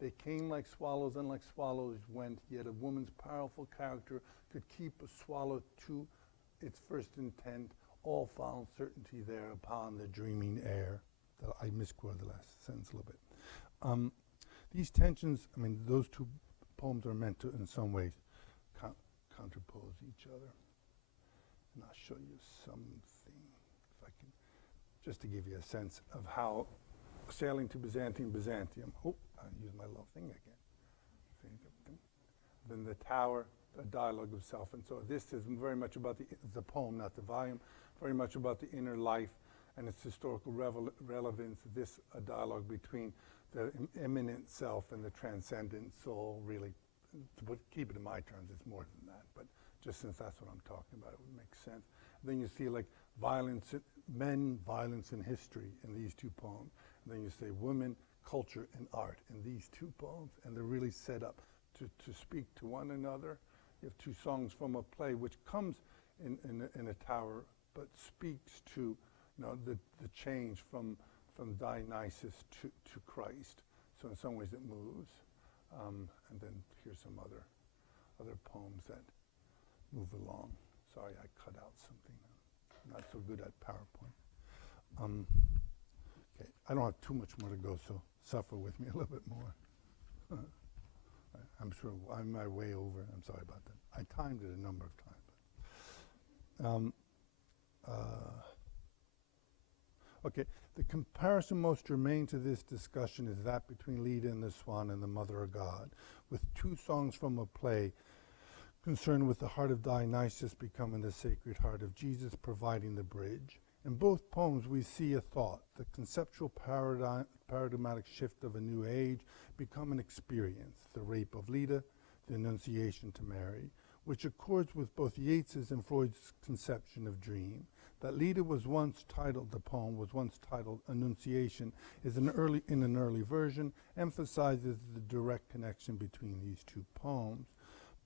They came like swallows, and like swallows went, yet a woman's powerful character could keep a swallow to its first intent, all found certainty there upon the dreaming air. I misquoted the last sentence a little bit. These tensions, those two poems are meant to, in some ways, counterpose each other. And I'll show you something, if I can, just to give you a sense of how sailing to Byzantium. Oh, I used my little thing again. Then the tower, a dialogue of self. And so this is very much about the poem, not the volume, very much about the inner life and its historical relevance. This, a dialogue between the immanent self and the transcendent soul, really. Keep it in my terms, it's more than that. But just since that's what I'm talking about, it would make sense. Then you see like violence in history in these two poems. And then you say women, culture, and art in these two poems. And they're really set up to speak to one another. You have two songs from a play which comes in a tower, but speaks to the change from Dionysus to Christ. So in some ways it moves. And then here's some other poems that move along. Sorry, I cut out something. I'm not so good at PowerPoint. Okay, I don't have too much more to go, so suffer with me a little bit more. I'm sure I'm my way over. I'm sorry about that. I timed it a number of times. Okay, the comparison most germane to this discussion is that between Leda and the Swan and the Mother of God, with two songs from a play concerned with the heart of Dionysus becoming the sacred heart of Jesus, providing the bridge. In both poems we see a thought, the conceptual paradigmatic shift of a new age become an experience, the rape of Leda, the Annunciation to Mary, which accords with both Yeats's and Freud's conception of dream. That Leda was once titled, the poem was once titled Annunciation, is in an early version, emphasizes the direct connection between these two poems.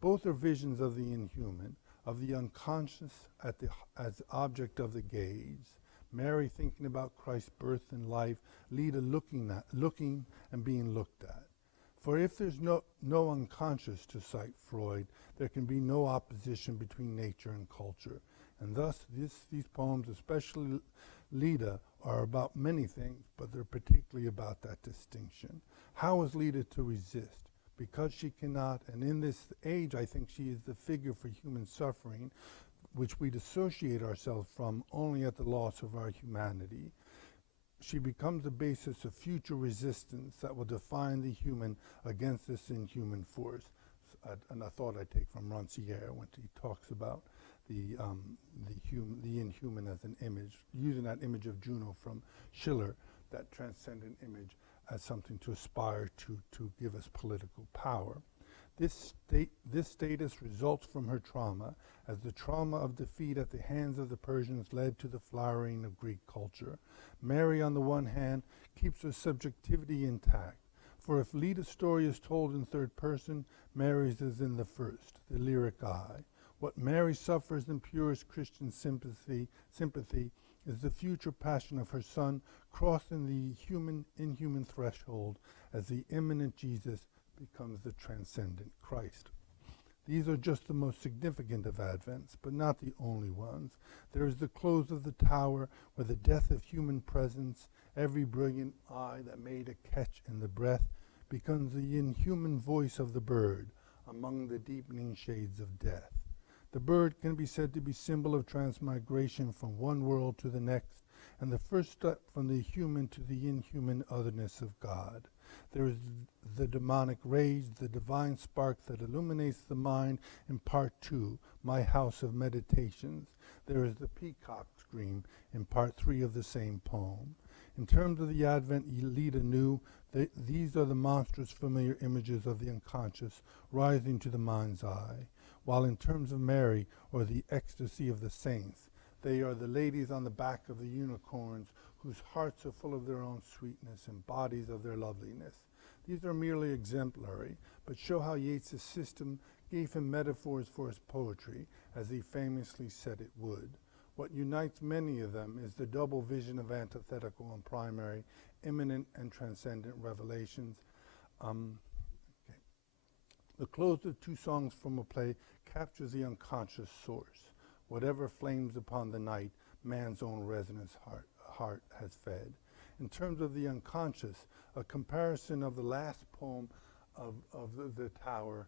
Both are visions of the inhuman, of the unconscious as object of the gaze. Mary thinking about Christ's birth and life, Leda looking and being looked at. For if there's no unconscious to cite Freud, there can be no opposition between nature and culture. And thus these poems, especially Leda, are about many things, but they're particularly about that distinction. How is Leda to resist? Because she cannot, and in this age I think she is the figure for human suffering, which we dissociate ourselves from only at the loss of our humanity. She becomes the basis of future resistance that will define the human against this inhuman force. And a thought I take from Rancière when he talks about the inhuman as an image, using that image of Juno from Schiller, that transcendent image, as something to aspire to give us political power. This status results from her trauma, as the trauma of defeat at the hands of the Persians led to the flowering of Greek culture. Mary, on the one hand, keeps her subjectivity intact, for if Leda's story is told in third person, Mary's is in the first, the lyric I. What Mary suffers in purest Christian sympathy is the future passion of her son crossing the inhuman threshold as the immanent Jesus becomes the transcendent Christ. These are just the most significant of Advents, but not the only ones. There is the close of the tower, where the death of human presence, every brilliant eye that made a catch in the breath, becomes the inhuman voice of the bird among the deepening shades of death. The bird can be said to be symbol of transmigration from one world to the next, and the first step from the human to the inhuman otherness of God. There is the demonic rage, the divine spark that illuminates the mind in part 2, My House of Meditations. There is the peacock scream in part 3 of the same poem. In terms of the Advent Leda knew, these are the monstrous familiar images of the unconscious rising to the mind's eye, while in terms of Mary, or the ecstasy of the saints, they are the ladies on the back of the unicorns whose hearts are full of their own sweetness and bodies of their loveliness. These are merely exemplary, but show how Yeats' system gave him metaphors for his poetry, as he famously said it would. What unites many of them is the double vision of antithetical and primary, immanent and transcendent revelations. The close of two songs from a play captures the unconscious source. Whatever flames upon the night, man's own resonance heart has fed. In terms of the unconscious, a comparison of the last poem of the Tower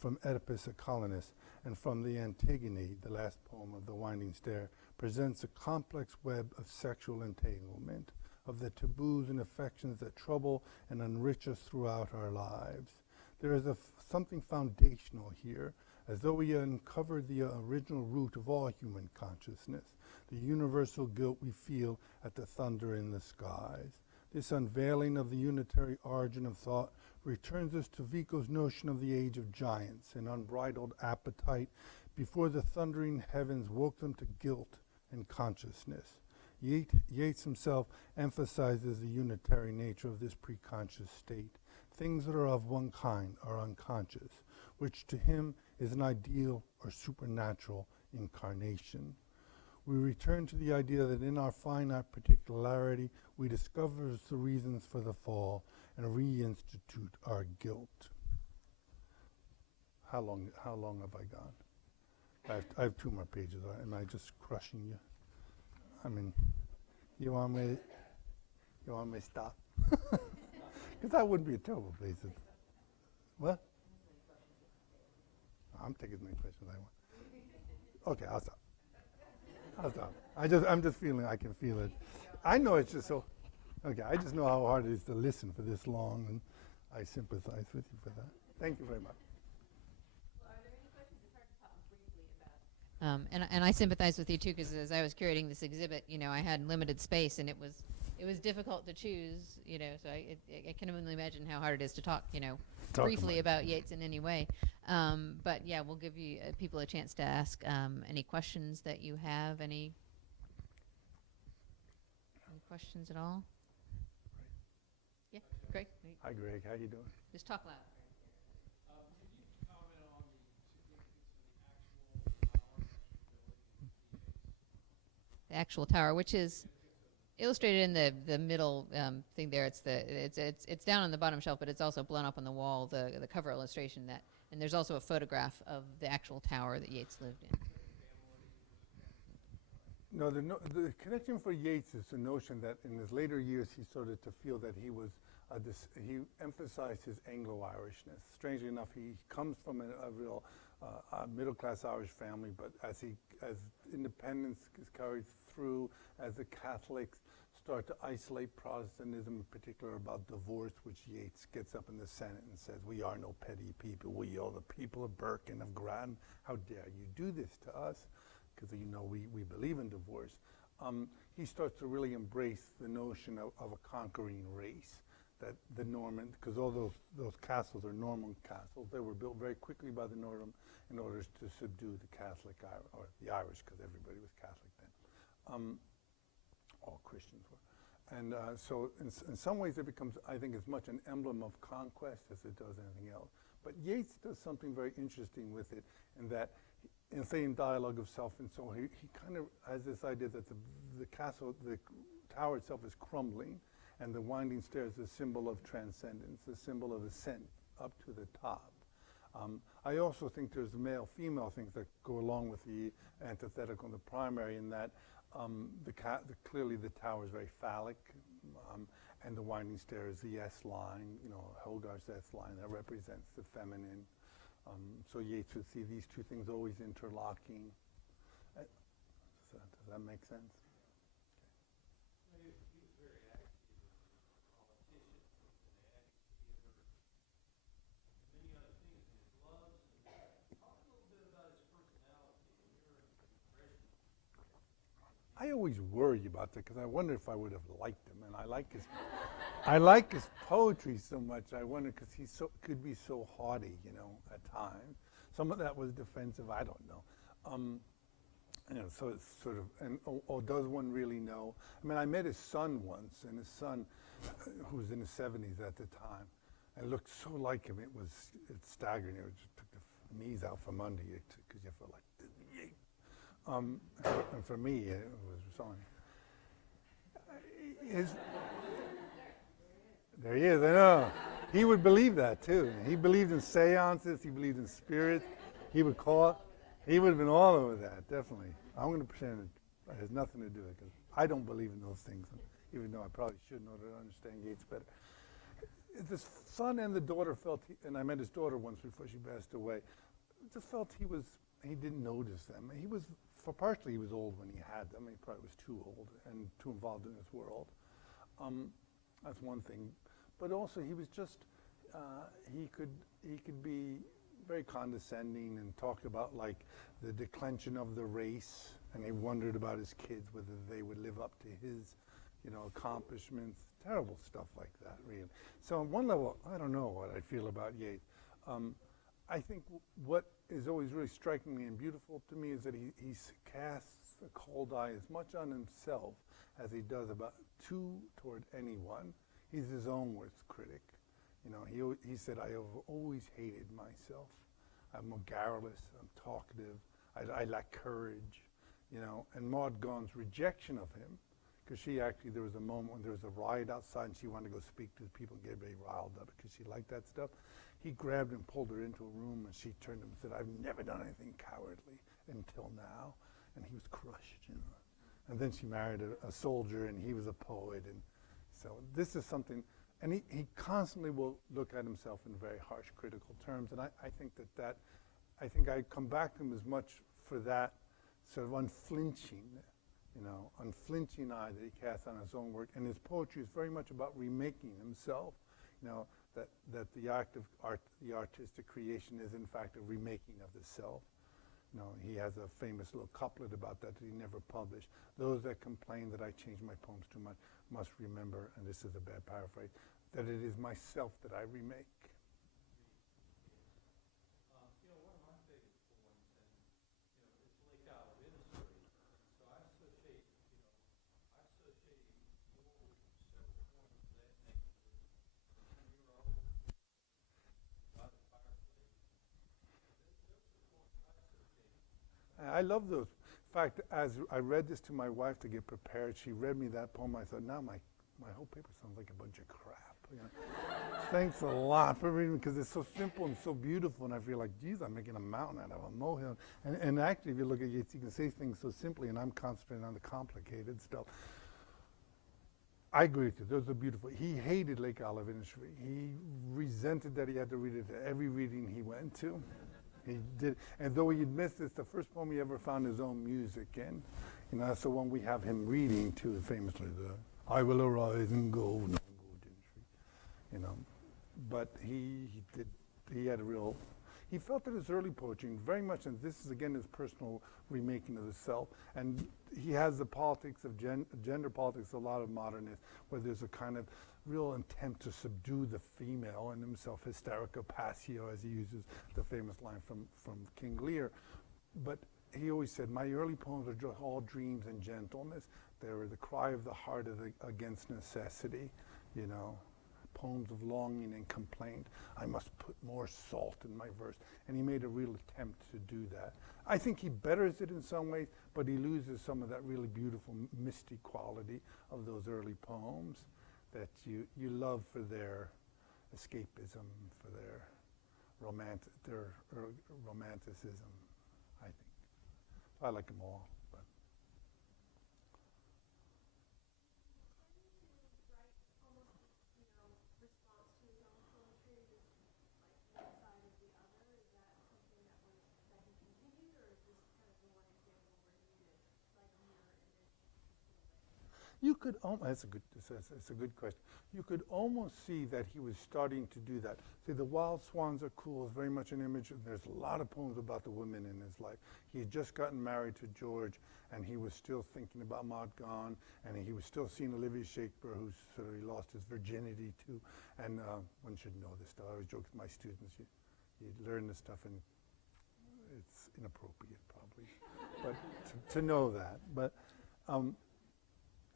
from Oedipus a colonist, and from the Antigone, the last poem of The Winding Stair, presents a complex web of sexual entanglement, of the taboos and affections that trouble and enrich us throughout our lives. There is something foundational here, as though we uncovered the original root of all human consciousness, the universal guilt we feel at the thunder in the skies. This unveiling of the unitary origin of thought returns us to Vico's notion of the age of giants, an unbridled appetite before the thundering heavens woke them to guilt and consciousness. Yeats himself emphasizes the unitary nature of this preconscious state. Things that are of one kind are unconscious, which to him is an ideal or supernatural incarnation. We return to the idea that in our finite particularity, we discover the reasons for the fall and reinstitute our guilt. How long have I gone? I have 2 more pages. Am I just crushing you? I mean, you want me to stop? Because that wouldn't be a terrible place. What? I'm taking as many questions as I want. Okay, I'll stop. I'm just feeling, I can feel it. I know it's just so, okay, I just know how hard it is to listen for this long, and I sympathize with you for that. Thank you very much. Well, are there any questions? It's hard to talk briefly about. And I sympathize with you too, because as I was curating this exhibit, I had limited space, and it was difficult to choose, so I can only imagine how hard it is to talk, briefly about Yeats in any way. But yeah, we'll give you people a chance to ask any questions that you have. Any questions at all? Yeah, Greg. Hi, Greg. How you doing? Just talk loud. Could you comment on the significance of The actual tower, which is illustrated in the middle thing there. It's down on the bottom shelf, but it's also blown up on the wall. The cover illustration and there's also a photograph of the actual tower that Yeats lived in. No, the connection for Yeats is the notion that in his later years he started to feel that he emphasized his Anglo-Irishness. Strangely enough, he comes from a real middle-class Irish family, but as independence is carried through, as the Catholics start to isolate Protestantism, in particular about divorce, which Yeats gets up in the Senate and says, "We are no petty people. We are the people of Burke and of Grattan. How dare you do this to us?" Because we believe in divorce. He starts to really embrace the notion of a conquering race, that the Norman, because all those castles are Norman castles. They were built very quickly by the Norman in order to subdue the Catholic, or the Irish, because everybody was Catholic then. All Christians were. And so in some ways it becomes, I think, as much an emblem of conquest as it does anything else. But Yeats does something very interesting with it, in that, in saying Dialogue of Self and Soul, he kind of has this idea that the tower itself is crumbling, and the winding stairs is a symbol of transcendence, a symbol of ascent up to the top. I also think there's male-female things that go along with the antithetical and the primary, in that clearly the tower is very phallic, and the winding stair is the S line, Holdridge's S line that represents the feminine. So Yeats would see these two things always interlocking. So does that make sense? He was very active politician, many other things, his gloves. Talk a little bit about his personality and your impression. I always worry about that, because I wonder if I would have liked him. And I like his poetry so much. I wonder, because he could be so haughty, at times. Some of that was defensive. I don't know. So it's sort of, or does one really know? I mean, I met his son once, and his son, who was in his 70s at the time, and looked so like him. It's staggering. It just took the knees out from under you, because you felt like, and for me, it was something. There he is, I know. He would believe that too. He believed in seances, he believed in spirits. He would have been all over that, definitely. I'm going to pretend it has nothing to do with it, because I don't believe in those things, even though I probably should in order to understand Yeats better. the son and the daughter felt, and I met his daughter once before she passed away, just felt he didn't notice them. Partially he was old when he had them. He probably was too old and too involved in his world. That's one thing. But also he was just, he could be very condescending and talk about like the declension of the race, and he wondered about his kids, whether they would live up to his, accomplishments. Terrible stuff like that, really. So on one level, I don't know what I feel about Yeats. I think what is always really strikingly and beautiful to me is that he casts a cold eye as much on himself as he does toward anyone. He's his own worst critic. He said, I have always hated myself. I'm garrulous, I'm talkative, I lack courage, and Maud Gonne's rejection of him, because there was a moment when there was a riot outside and she wanted to go speak to the people and get very riled up because she liked that stuff. He grabbed and pulled her into a room, and she turned to him and said, I've never done anything cowardly until now. And he was crushed, And then she married a soldier, and he was a poet. And so this is something, and he constantly will look at himself in very harsh, critical terms. And I think I come back to him as much for that sort of unflinching eye that he casts on his own work. And his poetry is very much about remaking himself, that the act of art, the artistic creation is in fact a remaking of the self. He has a famous little couplet about that he never published. Those that complain that I change my poems too much must remember, and this is a bad paraphrase, that it is myself that I remake. One of my favorite poems, and it's Lake Isle of Industry. So I associate you with several poems of that nature. When you were old, by the fireplace. Those are the poems I associate. I love those. In fact, as I read this to my wife to get prepared, she read me that poem. I thought, now my whole paper sounds like a bunch of crap. Thanks a lot for reading, because it's so simple and so beautiful, and I feel like, geez, I'm making a mountain out of a molehill. And actually, if you look at Yeats, you can say things so simply, and I'm concentrating on the complicated stuff. I agree with you. Those are beautiful. He hated Lake Isle of Industry. He resented that he had to read it at every reading he went to. He did, and though he admits it's the first poem he ever found his own music in. That's the one we have him reading too, famously, I will arise and go, no, go, But he had a real, he felt that his early poetry, very much, and this is again his personal remaking of the self, and he has the politics of gender politics, a lot of modernists, where there's a kind of real attempt to subdue the female in himself, hysterica passio, as he uses the famous line from King Lear. But he always said, my early poems are all dreams and gentleness. They were the cry of the heart against necessity, poems of longing and complaint. I must put more salt in my verse. And he made a real attempt to do that. I think he betters it in some ways, but he loses some of that really beautiful misty quality of those early poems that you love for their escapism, for their romanticism, I think. I like them all. But. You could that's a good question. You could almost see that he was starting to do that. See, The Wild Swans Are Cool is very much an image. There's a lot of poems about the women in his life. He had just gotten married to George, and he was still thinking about Maud Gonne, and he was still seeing Olivia Shakespeare, who sort of he lost his virginity to. And one should know this stuff. I always joke with my students, you learn this stuff, and it's inappropriate probably, but to know that. But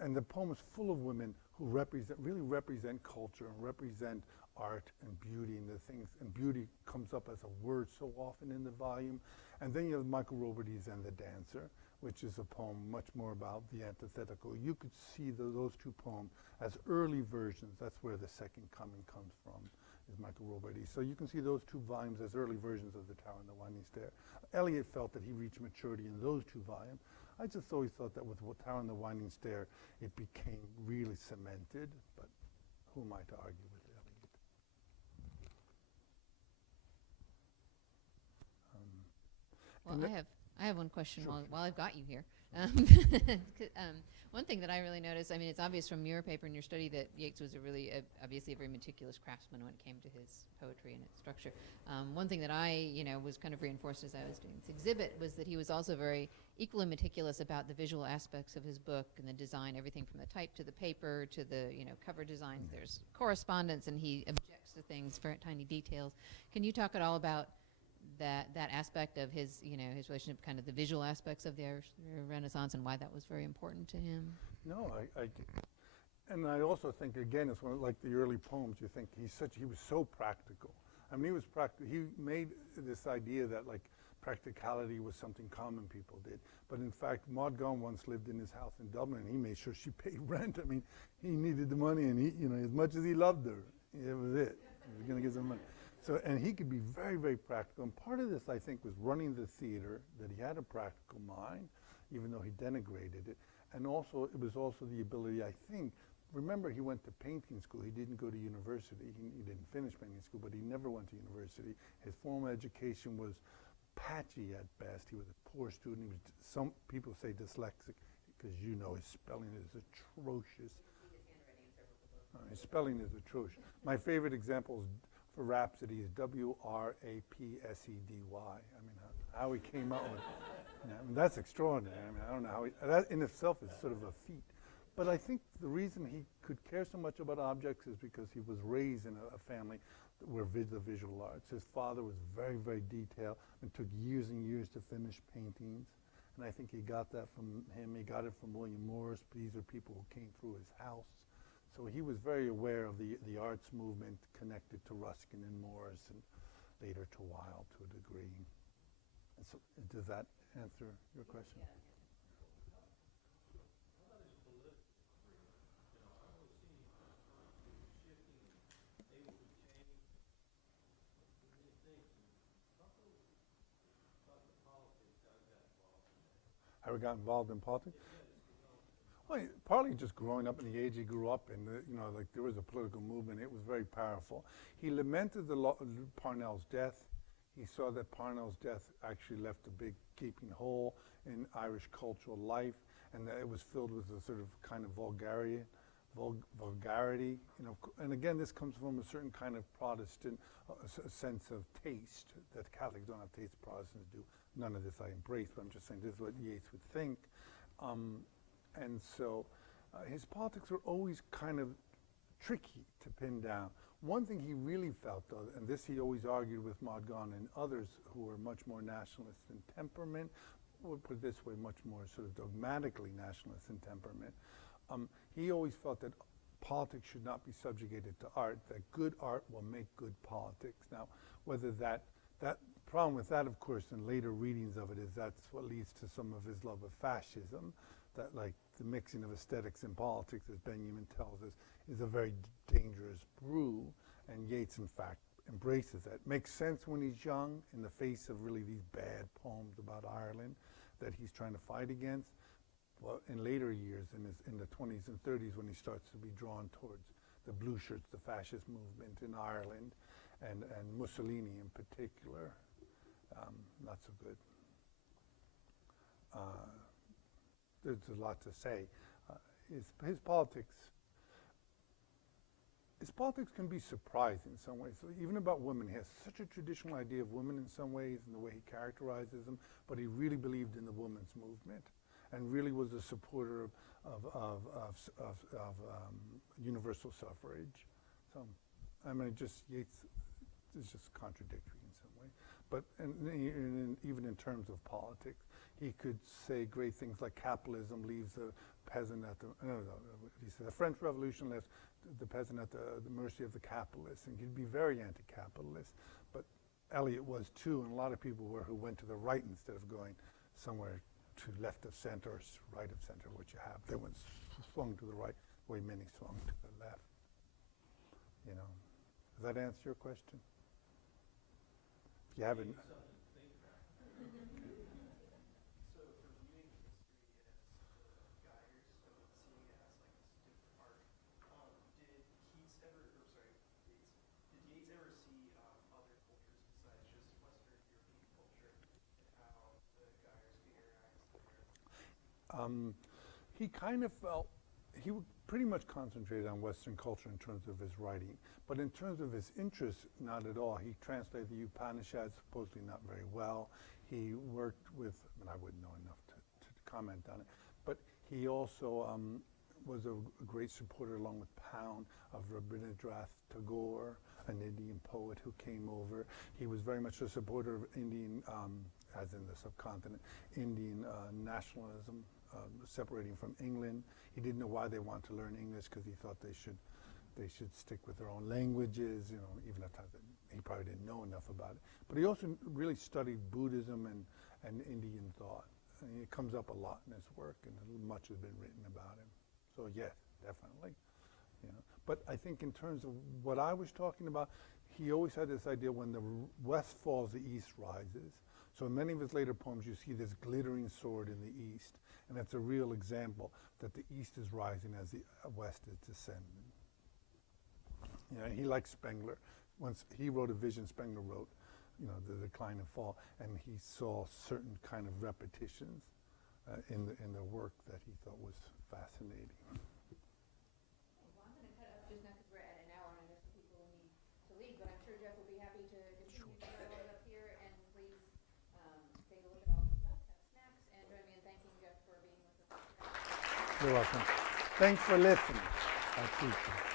and the poem is full of women who really represent culture and represent art and beauty and the things. And beauty comes up as a word so often in the volume. And then you have Michael Roberty's And the Dancer, which is a poem much more about the antithetical. You could see those two poems as early versions. That's where the Second Coming comes from, is Michael Roberty. So you can see those two volumes as early versions of The Tower and the Winding Stair. Eliot felt that he reached maturity in those two volumes. I just always thought that with The Tower and the Winding Stair, it became really cemented, but who am I to argue with Eliot? Well, And I have one question Sure, while I've got you here. One thing that I really noticed, I mean, it's obvious from your paper and your study that Yeats was a really, obviously a very meticulous craftsman when it came to his poetry and its structure. One thing that I, was kind of reinforced as I was doing this exhibit was that he was also very equally meticulous about the visual aspects of his book and the design, everything from the type to the paper to the, cover designs. There's correspondence, and he objects to things, very tiny details. Can you talk at all about that aspect of his, his relationship, kind of the visual aspects of the Irish Renaissance, and why that was very important to him? no, and I also think, again, it's one of, like the early poems, you think he was so practical. I mean, he made this idea that like practicality was something common people did. But in fact, Maud Gonne once lived in his house in Dublin, and he made sure she paid rent. I mean, he needed the money, and he, as much as he loved her, it was it. He was going to get some money. So, and he could be very, very practical. And part of this, I think, was running the theater, that he had a practical mind, even though he denigrated it. And also, it was also the ability, I think, remember, he went to painting school. He didn't go to university. He didn't finish painting school, but he never went to university. His formal education was patchy at best. He was a poor student. Some people say dyslexic, because his spelling is atrocious. His spelling is atrocious. My favorite example for Rhapsody is Wrapsedy. I mean, how he came out with it. I mean, that's extraordinary. I mean, I don't know how that in itself is sort of a feat. But I think the reason he could care so much about objects is because he was raised in a family where the visual arts. His father was very, very detailed and took years and years to finish paintings. And I think he got that from him. He got it from William Morris. These are people who came through his house. So he was very aware of the arts movement connected to Ruskin and Morris, and later to Wilde to a degree. And so, does that answer your question? How about his political career? I always see he was shifting and able to change many things. And talk a little about the politics, how he got involved in that. How he got involved in politics? Yeah, his development. Well, partly just growing up in the age he grew up in. Like there was a political movement. It was very powerful. He lamented Parnell's death. He saw that Parnell's death actually left a big gaping hole in Irish cultural life, and that it was filled with a sort of kind of vulgarity. And again, this comes from a certain kind of Protestant sense of taste that Catholics don't have taste, Protestants do. None of this I embrace, but I'm just saying this is what Yeats would think. And so his politics were always kind of tricky to pin down. One thing he really felt, though, and this he always argued with Maud Gonne and others who were much more nationalist in temperament, or put it this way, much more sort of dogmatically nationalist in temperament, he always felt that politics should not be subjugated to art, that good art will make good politics. Now, whether that problem with that, of course, in later readings of it is that's what leads to some of his love of fascism, that like the mixing of aesthetics and politics, as Benjamin tells us, is a very dangerous brew, and Yeats, in fact, embraces that. Makes sense when he's young, in the face of really these bad poems about Ireland that he's trying to fight against. Well, in later years, in the 20s and 30s, when he starts to be drawn towards the blue shirts, the fascist movement in Ireland, and Mussolini in particular, not so good. There's a lot to say. His politics can be surprising in some ways. So even about women, he has such a traditional idea of women in some ways and the way he characterizes them, but he really believed in the women's movement and really was a supporter of universal suffrage. So, I mean, Yeats is just contradictory in some way. But even in terms of politics, he could say great things like capitalism leaves the peasant at he said the French Revolution left the peasant at the mercy of the capitalist, and he'd be very anti-capitalist. But Eliot was too, and a lot of people who went to the right instead of going somewhere to left of center or right of center, which you have. They went swung to the right, the way many swung to the left. Does that answer your question? If you haven't. Something to think about. So for viewing history as the guiders, so seeing it as like this different arc, did Yeats ever see other cultures besides just Western European culture, and how He kind of felt, he would pretty much concentrated on Western culture in terms of his writing, but in terms of his interests, not at all. He translated the Upanishads supposedly not very well. He worked with, and I wouldn't know enough to comment on it, but he also was a great supporter, along with Pound, of Rabindranath Tagore, an Indian poet who came over. He was very much a supporter of Indian, as in the subcontinent, Indian nationalism, separating from England. He didn't know why they wanted to learn English, because he thought they should stick with their own languages, you know, even at times he probably didn't know enough about it. But he also really studied Buddhism and Indian thought. And it comes up a lot in his work, and much has been written about him. So yes, definitely. You know. But I think in terms of what I was talking about, he always had this idea, when the West falls, the East rises. So in many of his later poems, you see this glittering sword in the East, and that's a real example that the East is rising as the West is descending. You know, he liked Spengler. Once he wrote a vision, Spengler wrote, you know, The Decline and Fall, and he saw certain kind of repetitions in the work that he thought was fascinating. Well, I'm going to cut up just now because we're at an hour, and I know some people will need to leave, but I'm sure Jeff will be happy to continue to roll it up here, and please take a look at all the stuff, have snacks, and join me in thanking Jeff for being with us today. You're welcome. Thanks for listening. I appreciate it.